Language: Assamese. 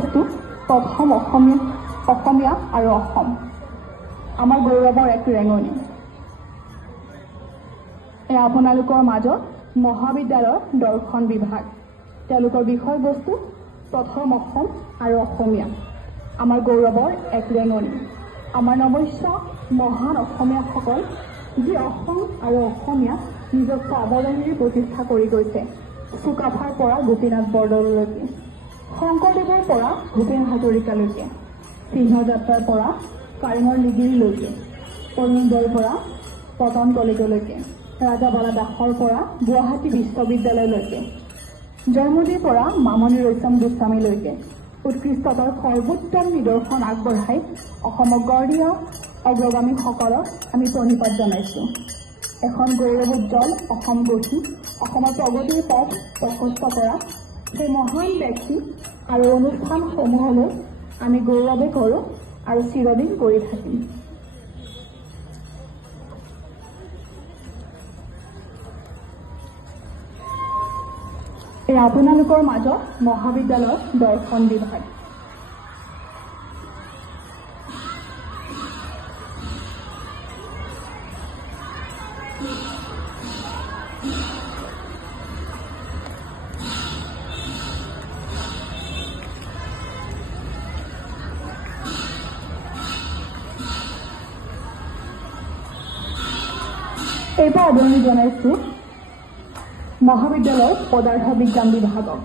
বস্তু প্ৰথম অসমীয়া আৰু অসম আমাৰ গৌৰৱৰ এক ৰেঙনি। এয়া আপোনালোকৰ মাজত মহাবিদ্যালয়ৰ দৰ্শন বিভাগ। তেওঁলোকৰ বিষয়বস্তু প্ৰথম অসম আৰু অসমীয়া আমাৰ গৌৰৱৰ এক ৰেঙনি। আমাৰ নৱশ্য মহান অসমীয়াসকল যি অসম আৰু অসমীয়া নিজস্ব অৱদানেৰে প্ৰতিষ্ঠা কৰি গৈছে। চুকাফাৰ পৰা গোপীনাথ বৰদলৈকে, শংকৰদেৱৰ পৰা ভূপেন হাজৰিকালৈকে, সিংহযাত্ৰাৰ পৰা কাৰেঙৰ লিগিৰিলৈকে, অৰুণোদয়ৰ পৰা পতঞ্জলিলৈকে, ৰাজাবালা দাসৰ পৰা গুৱাহাটী বিশ্ববিদ্যালয়লৈকে, জয়মতীৰ পৰা মামণি ৰয়ছম গোস্বামীলৈকে উৎকৃষ্টতাৰ সৰ্বোত্তম নিদৰ্শন আগবঢ়াই অসমক গঢ় দিয়া অগ্ৰগামীসকলক আমি প্ৰণিপাত জনাইছোঁ। এখন গৌৰৱোজ্জ্বল অসম গঢ়ি অসমৰ প্ৰগতিৰ পথ প্ৰশস্ত কৰা সেই মহান ব্যক্তি আৰু অনুষ্ঠানসমূহলৈ আমি গৌৰৱে কৰোঁ আৰু চিৰদিন কৰি থাকিম। এয়া আপোনালোকৰ মাজত মহাবিদ্যালয়ৰ দৰ্শন বিভাগ। এইবাৰ আদৰণি জনাইছোঁ মহাবিদ্যালয়ৰ পদাৰ্থ বিজ্ঞান বিভাগক।